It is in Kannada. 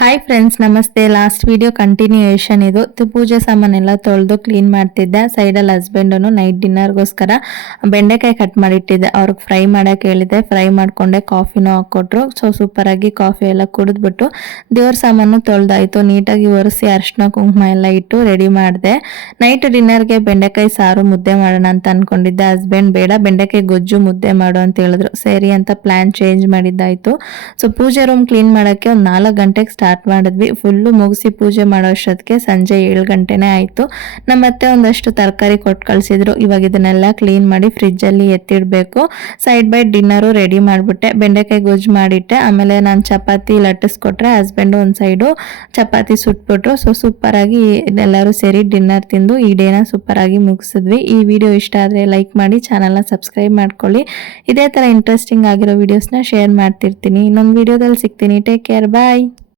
ಹಾಯ್ ಫ್ರೆಂಡ್ಸ್, ನಮಸ್ತೆ. ಲಾಸ್ಟ್ ವಿಡಿಯೋ ಕಂಟಿನ್ಯೂಯೇಷನ್ ಇದು. ಪೂಜೆ ಸಾಮಾನೆಲ್ಲ ತೊಳೆದು ಕ್ಲೀನ್ ಮಾಡ್ತಿದ್ದೆ. ಸೈಡಲ್ಲಿ ಹಸ್ಬೆಂಡನು ನೈಟ್ ಡಿನ್ನರ್ಗೋಸ್ಕರ ಬೆಂಡೆಕಾಯಿ ಕಟ್ ಮಾಡಿಟ್ಟಿದ್ದೆ. ಅವ್ರಿಗೆ ಫ್ರೈ ಮಾಡೋಕೆ ಹೇಳಿದೆ. ಫ್ರೈ ಮಾಡಿಕೊಂಡೆ, ಕಾಫಿನೂ ಹಾಕ್ಕೊಟ್ರು. ಸೂಪರಾಗಿ ಕಾಫಿ ಎಲ್ಲ ಕುಡಿದ್ಬಿಟ್ಟು ದೇವ್ರ ಸಾಮಾನು ತೊಳೆದಾಯಿತು. ನೀಟಾಗಿ ಒರೆಸಿ ಅರಿಶಿನ ಕುಂಕುಮ ಎಲ್ಲ ಇಟ್ಟು ರೆಡಿ ಮಾಡಿದೆ. ನೈಟ್ ಡಿನ್ನರ್ಗೆ ಬೆಂಡೆಕಾಯಿ ಸಾರು ಮುದ್ದೆ ಮಾಡೋಣ ಅಂತ ಅನ್ಕೊಂಡಿದ್ದೆ. ಹಸ್ಬೆಂಡ್ ಬೇಡ, ಬೆಂಡೆಕಾಯಿ ಗೊಜ್ಜು ಮುದ್ದೆ ಮಾಡು ಅಂತ ಹೇಳಿದ್ರು. ಸರಿ ಅಂತ ಪ್ಲಾನ್ ಚೇಂಜ್ ಮಾಡಿದ್ದಾಯಿತು. ಪೂಜೆ ರೂಮ್ ಕ್ಲೀನ್ ಮಾಡೋಕ್ಕೆ ಒಂದು 4 ಗಂಟೆಗೆ ಸ್ಟಾರ್ಟ್ ಮಾಡಿದ್ವಿ. ಫುಲ್ಲು ಮುಗಿಸಿ ಪೂಜೆ ಮಾಡೋ ಅಷ್ಟೊತ್ತಿಗೆ ಸಂಜೆ 7 ಗಂಟೆನೇ ಆಯಿತು. ನಮ್ಮತ್ತೆ ಒಂದಷ್ಟು ತರಕಾರಿ ಕೊಟ್ಟು ಕಳಿಸಿದ್ರು. ಇವಾಗ ಇದನ್ನೆಲ್ಲ ಕ್ಲೀನ್ ಮಾಡಿ ಫ್ರಿಜ್ಜಲ್ಲಿ ಎತ್ತಿಡಬೇಕು. ಸೈಡ್ ಬೈ ಡಿನ್ನರು ರೆಡಿ ಮಾಡಿಬಿಟ್ಟೆ. ಬೆಂಡೆಕಾಯಿ ಗೊಜ್ಜು ಮಾಡಿಟ್ಟೆ. ಆಮೇಲೆ ನಾನು ಚಪಾತಿ ಲಟ್ಟಿಸ್ಕೊಟ್ರೆ ಹಸ್ಬೆಂಡು ಒಂದು ಸೈಡು ಚಪಾತಿ ಸುಟ್ಬಿಟ್ರು. ಸೂಪರಾಗಿ ಎಲ್ಲರೂ ಸೇರಿ ಡಿನ್ನರ್ ತಿಂದು ಈ ಡೇನ ಸೂಪರಾಗಿ ಮುಗಿಸಿದ್ವಿ. ಈ ವಿಡಿಯೋ ಇಷ್ಟ ಆದರೆ ಲೈಕ್ ಮಾಡಿ, ಚಾನಲ್ನ ಸಬ್ಸ್ಕ್ರೈಬ್ ಮಾಡ್ಕೊಳ್ಳಿ. ಇದೇ ಥರ ಇಂಟ್ರೆಸ್ಟಿಂಗ್ ಆಗಿರೋ ವಿಡಿಯೋಸ್ನ ಶೇರ್ ಮಾಡ್ತಿರ್ತೀನಿ. ಇನ್ನೊಂದು ವಿಡಿಯೋದಲ್ಲಿ ಸಿಗ್ತೀನಿ. ಟೇಕ್ ಕೇರ್, ಬಾಯ್.